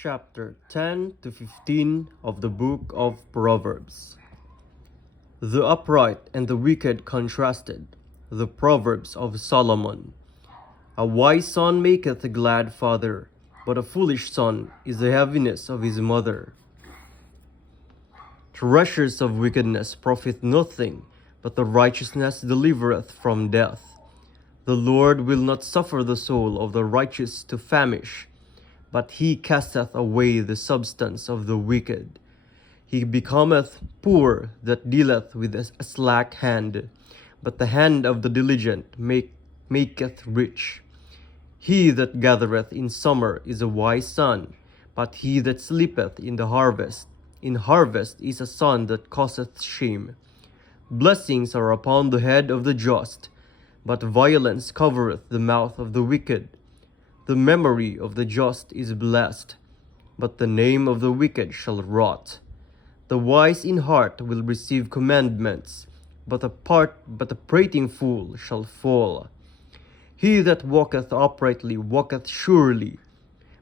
chapter 10 to 15 of the book of Proverbs. The upright and the wicked contrasted. The Proverbs of Solomon. A wise son maketh a glad father, but a foolish son is the heaviness of his mother. Treasures of wickedness profit nothing, but the righteousness delivereth from death. The Lord will not suffer the soul of the righteous to famish, but he casteth away the substance of the wicked. He becometh poor that dealeth with a slack hand, but the hand of the diligent maketh rich. He that gathereth in summer is a wise son, but he that sleepeth in harvest is a son that causeth shame. Blessings are upon the head of the just, but violence covereth the mouth of the wicked. The memory of the just is blessed, but the name of the wicked shall rot. The wise in heart will receive commandments, but the prating fool shall fall. He that walketh uprightly walketh surely,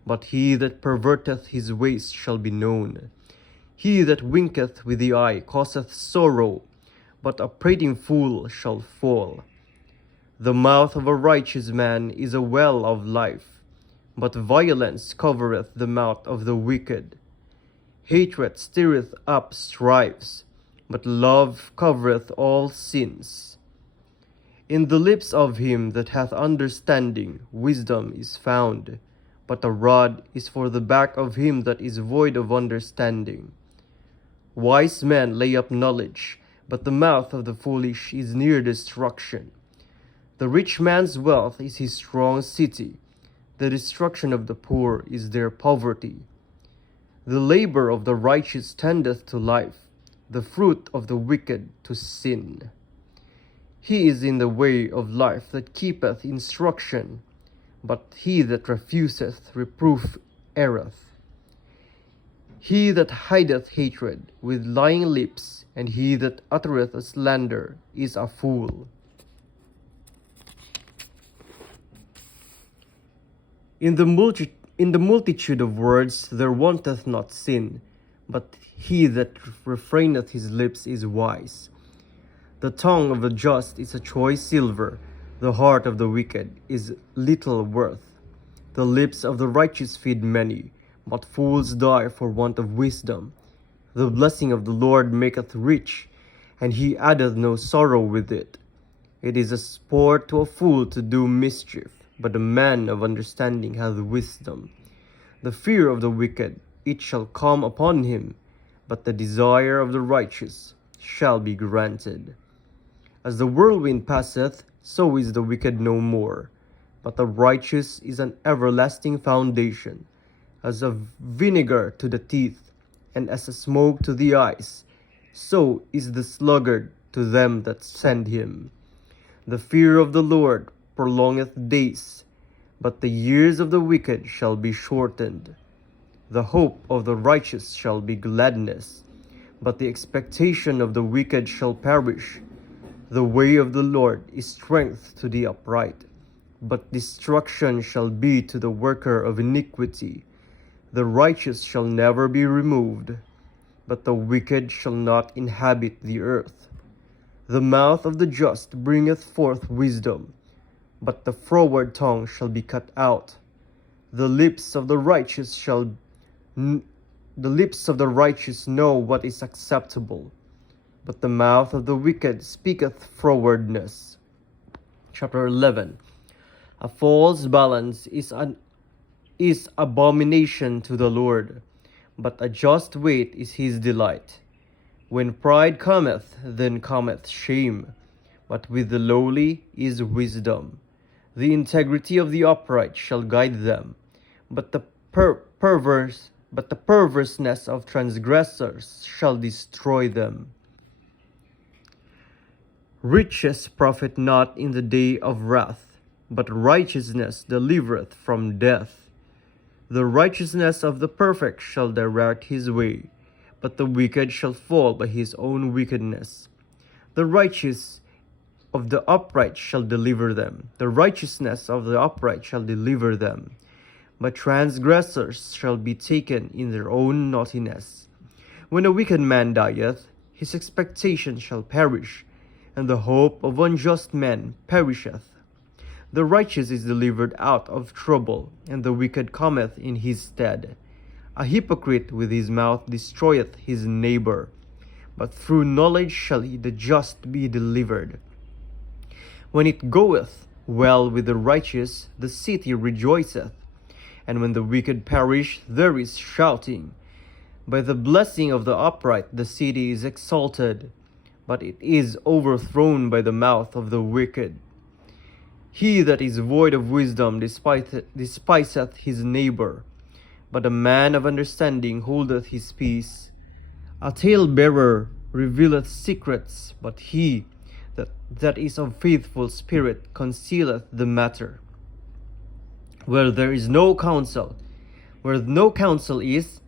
but he that perverteth his ways shall be known. He that winketh with the eye causeth sorrow, but a prating fool shall fall. The mouth of a righteous man is a well of life, but violence covereth the mouth of the wicked. Hatred stirreth up strifes, but love covereth all sins. In the lips of him that hath understanding wisdom is found, but a rod is for the back of him that is void of understanding. Wise men lay up knowledge, but the mouth of the foolish is near destruction. The rich man's wealth is his strong city. The destruction of the poor is their poverty. The labor of the righteous tendeth to life, the fruit of the wicked to sin. He is in the way of life that keepeth instruction, but he that refuseth reproof erreth. He that hideth hatred with lying lips, and he that uttereth a slander, is a fool. In the multitude of words there wanteth not sin, but he that refraineth his lips is wise. The tongue of the just is a choice silver, the heart of the wicked is little worth. The lips of the righteous feed many, but fools die for want of wisdom. The blessing of the Lord maketh rich, and he addeth no sorrow with it. It is a sport to a fool to do mischief, but a man of understanding hath wisdom. The fear of the wicked, it shall come upon him, but the desire of the righteous shall be granted. As the whirlwind passeth, so is the wicked no more, but the righteous is an everlasting foundation. As a vinegar to the teeth, and as a smoke to the eyes, so is the sluggard to them that send him. The fear of the Lord prolongeth days, but the years of the wicked shall be shortened. The hope of the righteous shall be gladness, but the expectation of the wicked shall perish. The way of the Lord is strength to the upright, but destruction shall be to the worker of iniquity. The righteous shall never be removed, but the wicked shall not inhabit the earth. The mouth of the just bringeth forth wisdom, but the froward tongue shall be cut out. The lips of the righteous know what is acceptable, but the mouth of the wicked speaketh frowardness. Chapter 11. A false balance is abomination to the Lord, but a just weight is his delight. When pride cometh, then cometh shame, but with the lowly is wisdom. The integrity of the upright shall guide them, but the perverseness of transgressors shall destroy them. Riches profit not in the day of wrath, but righteousness delivereth from death. The righteousness of the perfect shall direct his way, but the wicked shall fall by his own wickedness. The righteous of the upright shall deliver them. The righteousness of the upright shall deliver them. but transgressors shall be taken in their own naughtiness. When a wicked man dieth, his expectation shall perish, and the hope of unjust men perisheth. The righteous is delivered out of trouble, and the wicked cometh in his stead. A hypocrite with his mouth destroyeth his neighbor, but through knowledge shall the just be delivered. When it goeth well with the righteous, the city rejoiceth, and when the wicked perish, there is shouting. By the blessing of the upright the city is exalted, but it is overthrown by the mouth of the wicked. He that is void of wisdom despiseth his neighbor, but a man of understanding holdeth his peace. A talebearer revealeth secrets, but he that is of faithful spirit concealeth the matter. Where no counsel is,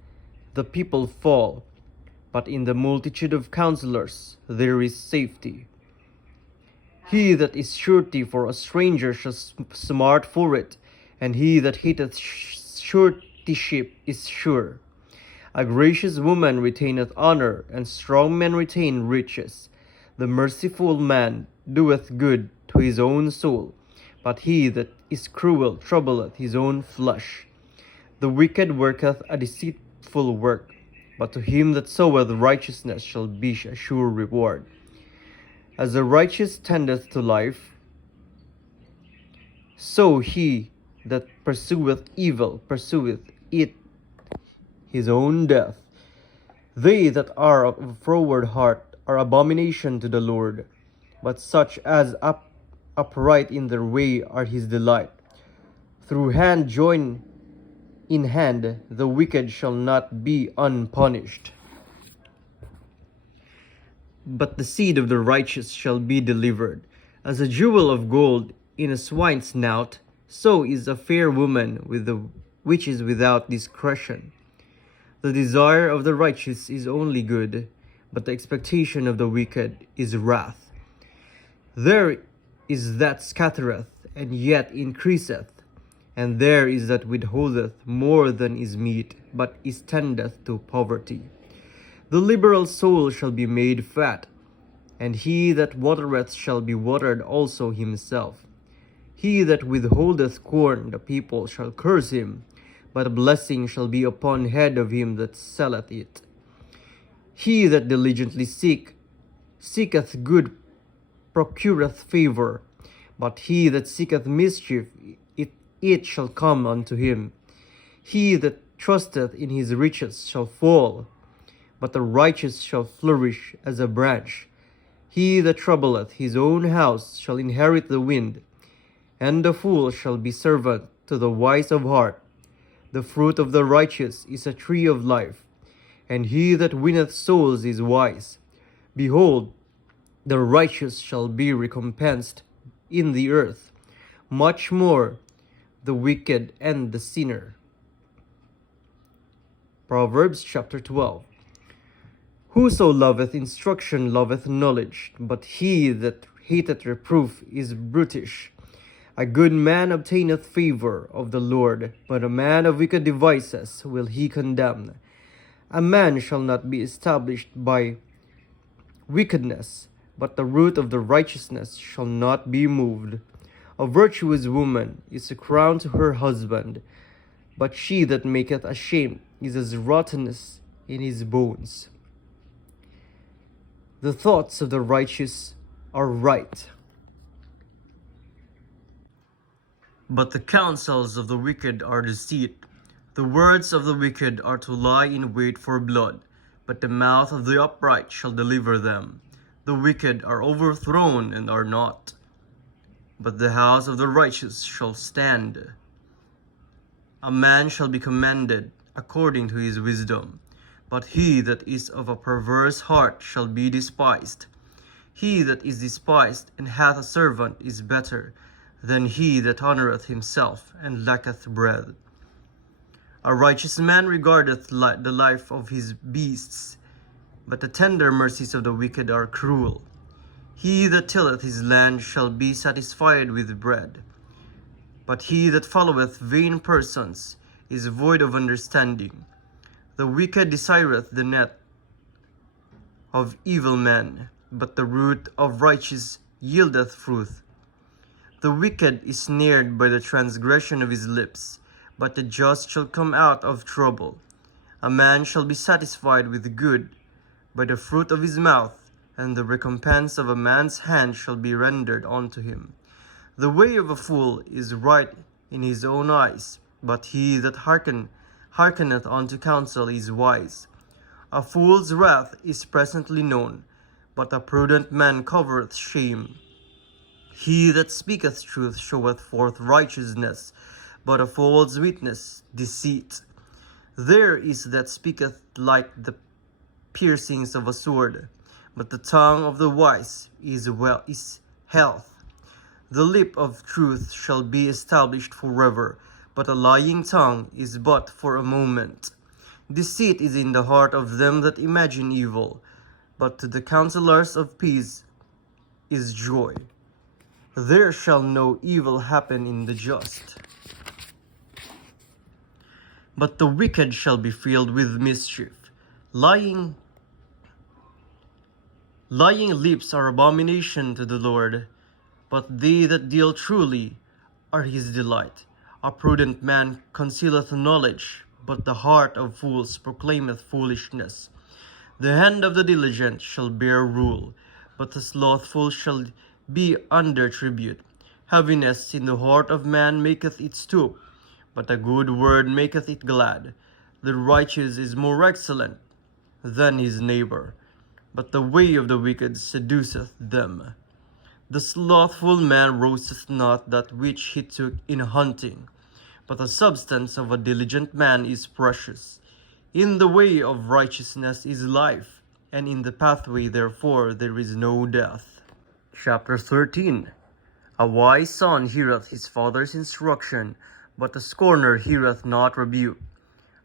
the people fall, but in the multitude of counselors there is safety. He that is surety for a stranger shall smart for it, and he that hateth suretyship is sure. A gracious woman retaineth honor, and strong men retain riches. The merciful man doeth good to his own soul, but he that is cruel troubleth his own flesh. The wicked worketh a deceitful work, but to him that soweth righteousness shall be a sure reward. As the righteous tendeth to life, so he that pursueth evil pursueth it his own death. They that are of a froward heart are abomination to the Lord, but such as upright in their way are his delight. Through hand joined in hand, the wicked shall not be unpunished. But the seed of the righteous shall be delivered. As a jewel of gold in a swine's snout, so is a fair woman which is without discretion. The desire of the righteous is only good, but the expectation of the wicked is wrath. There is that scattereth, and yet increaseth, and there is that withholdeth more than is meet, but is tendeth to poverty. The liberal soul shall be made fat, and he that watereth shall be watered also himself. He that withholdeth corn, the people shall curse him, but a blessing shall be upon head of him that selleth it. He that diligently seeketh good procureth favor, but he that seeketh mischief, it shall come unto him. He that trusteth in his riches shall fall, but the righteous shall flourish as a branch. He that troubleth his own house shall inherit the wind, and the fool shall be servant to the wise of heart. The fruit of the righteous is a tree of life, and he that winneth souls is wise. Behold, the righteous shall be recompensed in the earth, much more the wicked and the sinner. Proverbs chapter 12. Whoso loveth instruction loveth knowledge, but he that hateth reproof is brutish. A good man obtaineth favor of the Lord, but a man of wicked devices will he condemn. A man shall not be established by wickedness, but the root of the righteousness shall not be moved. A virtuous woman is a crown to her husband, but she that maketh ashamed is as rottenness in his bones. The thoughts of the righteous are right, but the counsels of the wicked are deceit. The words of the wicked are to lie in wait for blood, but the mouth of the upright shall deliver them. The wicked are overthrown and are not, but the house of the righteous shall stand. A man shall be commended according to his wisdom, but he that is of a perverse heart shall be despised. He that is despised and hath a servant is better than he that honoureth himself and lacketh bread. A righteous man regardeth the life of his beasts, but the tender mercies of the wicked are cruel. He that tilleth his land shall be satisfied with bread, but he that followeth vain persons is void of understanding. The wicked desireth the net of evil men, but the root of righteous yieldeth fruit. The wicked is snared by the transgression of his lips, but the just shall come out of trouble. A man shall be satisfied with good by the fruit of his mouth, and the recompense of a man's hand shall be rendered unto him. The way of a fool is right in his own eyes, but he that hearkeneth unto counsel is wise. A fool's wrath is presently known, but a prudent man covereth shame. He that speaketh truth showeth forth righteousness, but a false witness deceit. There is that speaketh like the piercings of a sword, but the tongue of the wise is health. The lip of truth shall be established forever, but a lying tongue is but for a moment. Deceit is in the heart of them that imagine evil, but to the counselors of peace is joy. There shall no evil happen in the just, but the wicked shall be filled with mischief. Lying lips are abomination to the Lord, but they that deal truly are his delight. A prudent man concealeth knowledge, but the heart of fools proclaimeth foolishness. The hand of the diligent shall bear rule, but the slothful shall be under tribute. Heaviness in the heart of man maketh it stoop, but a good word maketh it glad. The righteous is more excellent than his neighbor, but the way of the wicked seduceth them. The slothful man roasteth not that which he took in hunting, but the substance of a diligent man is precious. In the way of righteousness is life, and in the pathway therefore there is no death. Chapter 13. A wise son heareth his father's instruction, but a scorner heareth not rebuke.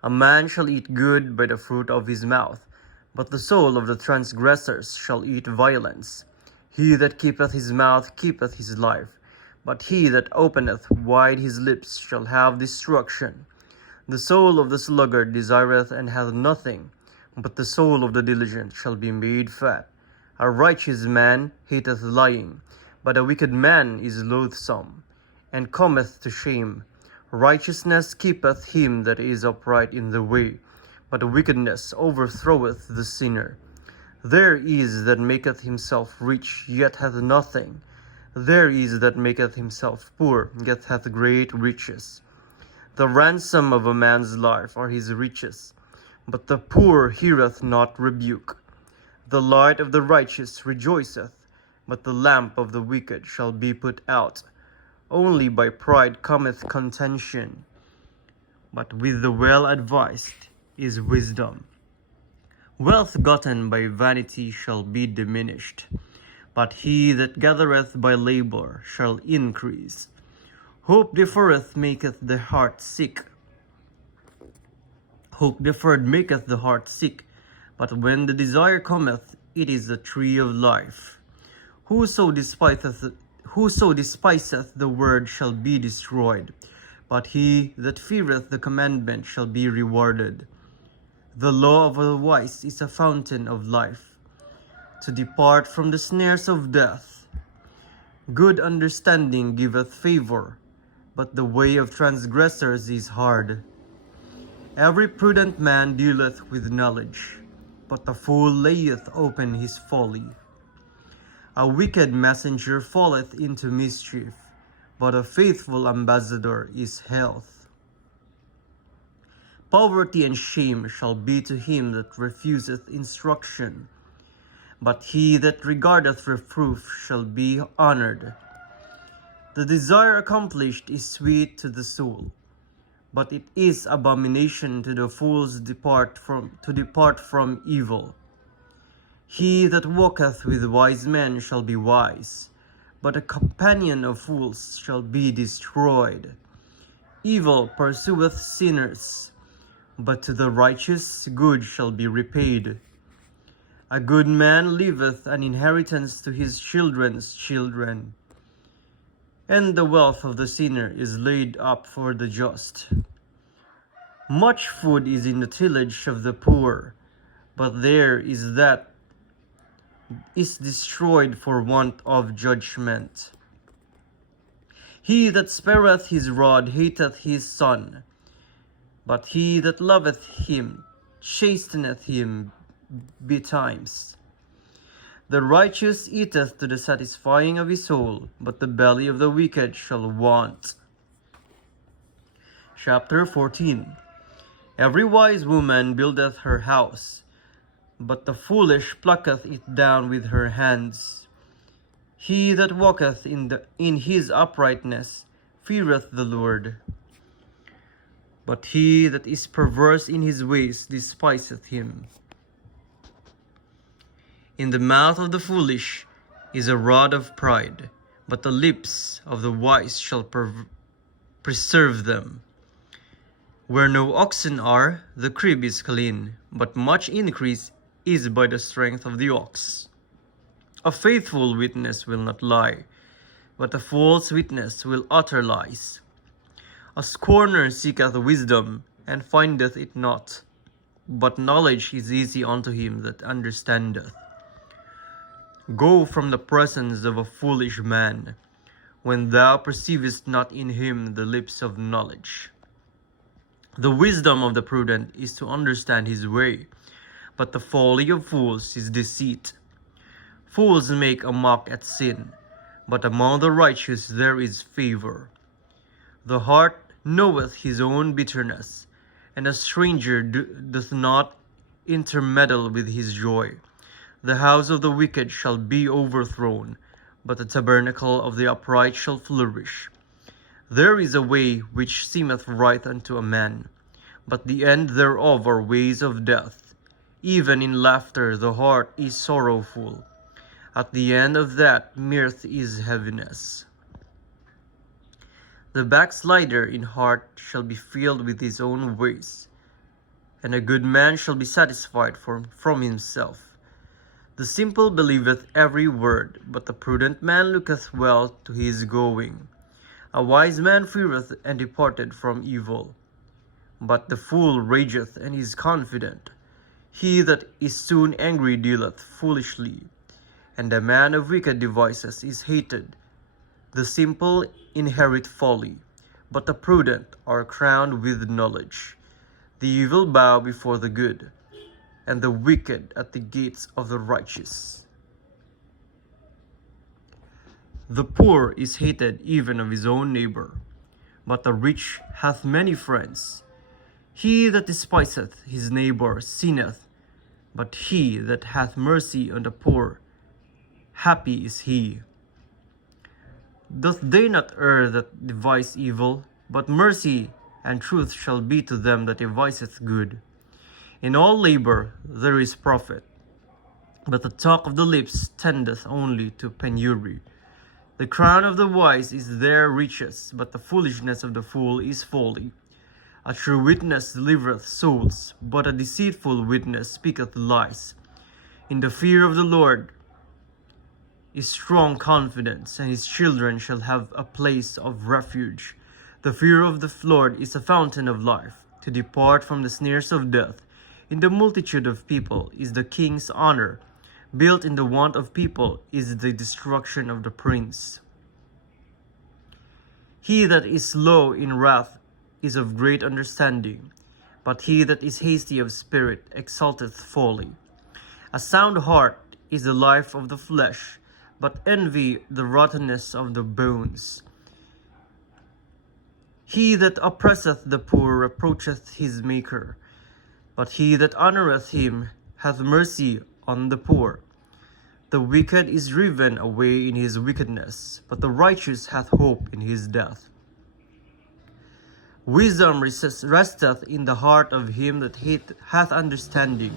A man shall eat good by the fruit of his mouth, but the soul of the transgressors shall eat violence. He that keepeth his mouth keepeth his life, but he that openeth wide his lips shall have destruction. The soul of the sluggard desireth and hath nothing, but the soul of the diligent shall be made fat. A righteous man hateth lying, but a wicked man is loathsome, and cometh to shame. Righteousness keepeth him that is upright in the way, but wickedness overthroweth the sinner. There is that maketh himself rich, yet hath nothing. There is that maketh himself poor, yet hath great riches. The ransom of a man's life are his riches, but the poor heareth not rebuke. The light of the righteous rejoiceth, but the lamp of the wicked shall be put out. Only by pride cometh contention, but with the well-advised is wisdom. Wealth gotten by vanity shall be diminished, but he that gathereth by labor shall increase. Hope deferred maketh the heart sick. Hope deferred maketh the heart sick, but when the desire cometh, it is the tree of life. Whoso despiseth the word shall be destroyed, but he that feareth the commandment shall be rewarded. The law of the wise is a fountain of life, to depart from the snares of death. Good understanding giveth favor, but the way of transgressors is hard. Every prudent man dealeth with knowledge, but the fool layeth open his folly. A wicked messenger falleth into mischief, but a faithful ambassador is health. Poverty and shame shall be to him that refuseth instruction, but he that regardeth reproof shall be honored. The desire accomplished is sweet to the soul, but it is abomination to the fools to depart from evil. He that walketh with wise men shall be wise, but a companion of fools shall be destroyed. Evil pursueth sinners, but to the righteous good shall be repaid. A good man leaveth an inheritance to his children's children, and the wealth of the sinner is laid up for the just. Much food is in the tillage of the poor, but there is that is destroyed for want of judgment. He that spareth his rod hateth his son, but he that loveth him chasteneth him betimes. The righteous eateth to the satisfying of his soul, but the belly of the wicked shall want. Chapter 14. Every wise woman buildeth her house, but the foolish plucketh it down with her hands. He that walketh in his uprightness feareth the Lord, but he that is perverse in his ways despiseth him. In the mouth of the foolish is a rod of pride, but the lips of the wise shall preserve them. Where no oxen are, the crib is clean, but much increase is by the strength of the ox. A faithful witness will not lie, but a false witness will utter lies. A scorner seeketh wisdom, and findeth it not, but knowledge is easy unto him that understandeth. Go from the presence of a foolish man, when thou perceivest not in him the lips of knowledge. The wisdom of the prudent is to understand his way, but the folly of fools is deceit. Fools make a mock at sin, but among the righteous there is favor. The heart knoweth his own bitterness, and a stranger doth not intermeddle with his joy. The house of the wicked shall be overthrown, but the tabernacle of the upright shall flourish. There is a way which seemeth right unto a man, but the end thereof are ways of death. Even in laughter the heart is sorrowful. At the end of that mirth is heaviness. The backslider in heart shall be filled with his own ways, and a good man shall be satisfied from himself. The simple believeth every word, but the prudent man looketh well to his going. A wise man feareth and departed from evil, but the fool rageth and is confident. He that is soon angry dealeth foolishly, and a man of wicked devices is hated. The simple inherit folly, but the prudent are crowned with knowledge. The evil bow before the good, and the wicked at the gates of the righteous. The poor is hated even of his own neighbor, but the rich hath many friends. He that despiseth his neighbor sinneth, but he that hath mercy on the poor, happy is he. Doth they not err that devise evil? But mercy and truth shall be to them that deviseth good. In all labor there is profit, but the talk of the lips tendeth only to penury. The crown of the wise is their riches, but the foolishness of the fool is folly. A true witness delivereth souls, but a deceitful witness speaketh lies. In the fear of the Lord is strong confidence, and his children shall have a place of refuge. The fear of the Lord is a fountain of life, to depart from the snares of death. In the multitude of people is the king's honor. Built in the want of people is the destruction of the prince. He that is slow in wrath is of great understanding, but he that is hasty of spirit exalteth folly. A sound heart is the life of the flesh, but envy the rottenness of the bones. He that oppresseth the poor reproacheth his Maker, but he that honoureth him hath mercy on the poor. The wicked is driven away in his wickedness, but the righteous hath hope in his death. Wisdom resteth in the heart of him that hath understanding,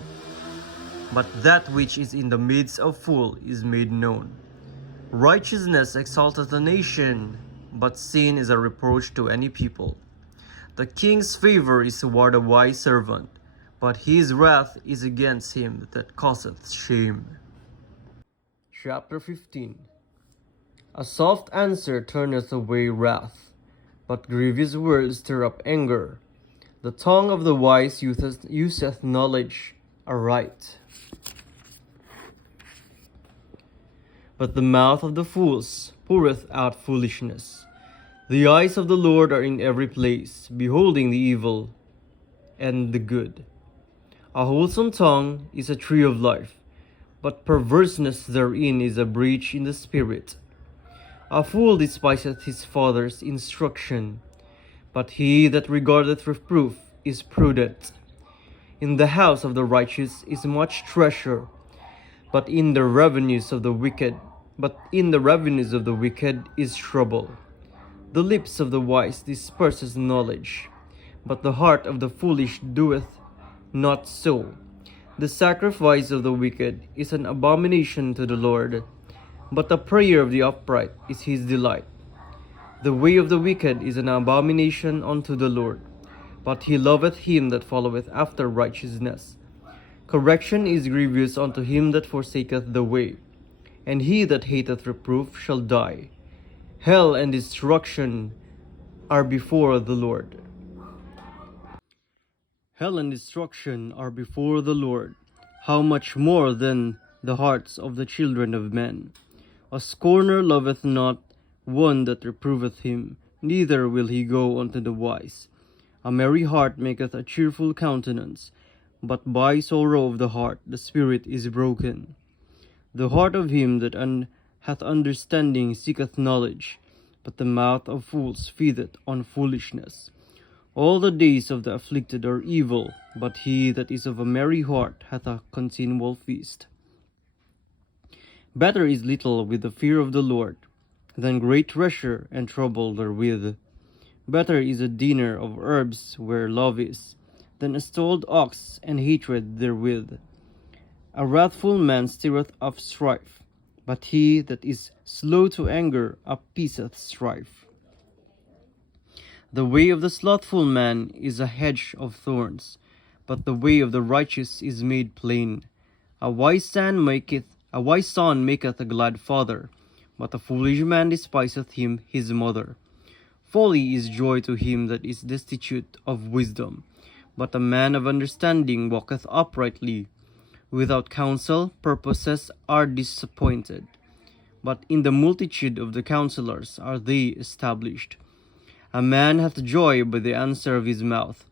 but that which is in the midst of fool is made known. Righteousness exalteth a nation, but sin is a reproach to any people. The king's favor is toward a wise servant, but his wrath is against him that causeth shame. Chapter 15. A soft answer turneth away wrath, but grievous words stir up anger. The tongue of the wise useth knowledge aright, but the mouth of the fools poureth out foolishness. The eyes of the Lord are in every place, beholding the evil and the good. A wholesome tongue is a tree of life, but perverseness therein is a breach in the spirit. A fool despiseth his father's instruction, but he that regardeth reproof is prudent. In the house of the righteous is much treasure, but in the revenues of the wicked is trouble. The lips of the wise disperses knowledge, but the heart of the foolish doeth not so. The sacrifice of the wicked is an abomination to the Lord, but the prayer of the upright is his delight. The way of the wicked is an abomination unto the Lord, but he loveth him that followeth after righteousness. Correction is grievous unto him that forsaketh the way, and he that hateth reproof shall die. Hell and destruction are before the Lord. Hell and destruction are before the Lord. How much more than the hearts of the children of men? A scorner loveth not one that reproveth him, neither will he go unto the wise. A merry heart maketh a cheerful countenance, but by sorrow of the heart the spirit is broken. The heart of him that hath understanding seeketh knowledge, but the mouth of fools feedeth on foolishness. All the days of the afflicted are evil, but he that is of a merry heart hath a continual feast. Better is little with the fear of the Lord, than great treasure and trouble therewith. Better is a dinner of herbs where love is, than a stalled ox and hatred therewith. A wrathful man stirreth up strife, but he that is slow to anger appeaseth strife. The way of the slothful man is a hedge of thorns, but the way of the righteous is made plain. A wise son maketh a glad father, but a foolish man despiseth him his mother. Folly is joy to him that is destitute of wisdom, but a man of understanding walketh uprightly. Without counsel purposes are disappointed, but in the multitude of the counselors are they established. A man hath joy by the answer of his mouth,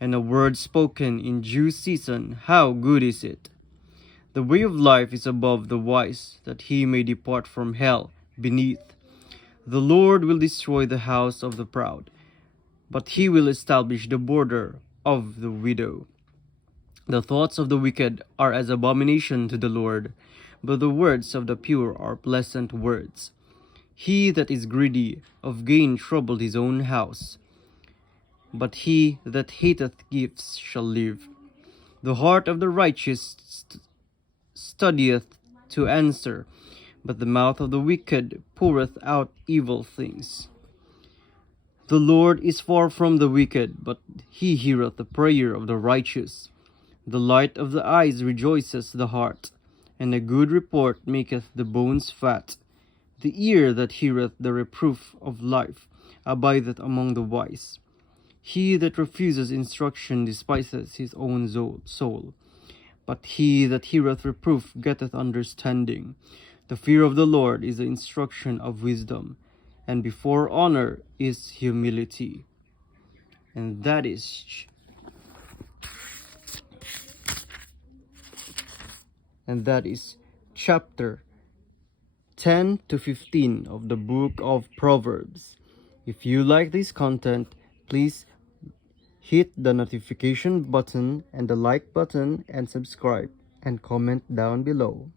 and a word spoken in due season, how good is it! The way of life is above the wise, that he may depart from hell beneath. The Lord will destroy the house of the proud, but he will establish the border of the widow. The thoughts of the wicked are as abomination to the Lord, but the words of the pure are pleasant words. He that is greedy of gain troubled his own house, but he that hateth gifts shall live. The heart of the righteous studieth to answer, but the mouth of the wicked poureth out evil things. The Lord is far from the wicked, but he heareth the prayer of the righteous. The light of the eyes rejoiceth the heart, and a good report maketh the bones fat. The ear that heareth the reproof of life abideth among the wise. He that refuses instruction despiseth his own soul, but he that heareth reproof getteth understanding. The fear of the Lord is the instruction of wisdom, and before honor is humility. And that is chapter 10 to 15 of the book of Proverbs. If you like this content, please hit the notification button and the like button and subscribe and comment down below.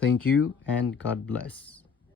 Thank you and God bless.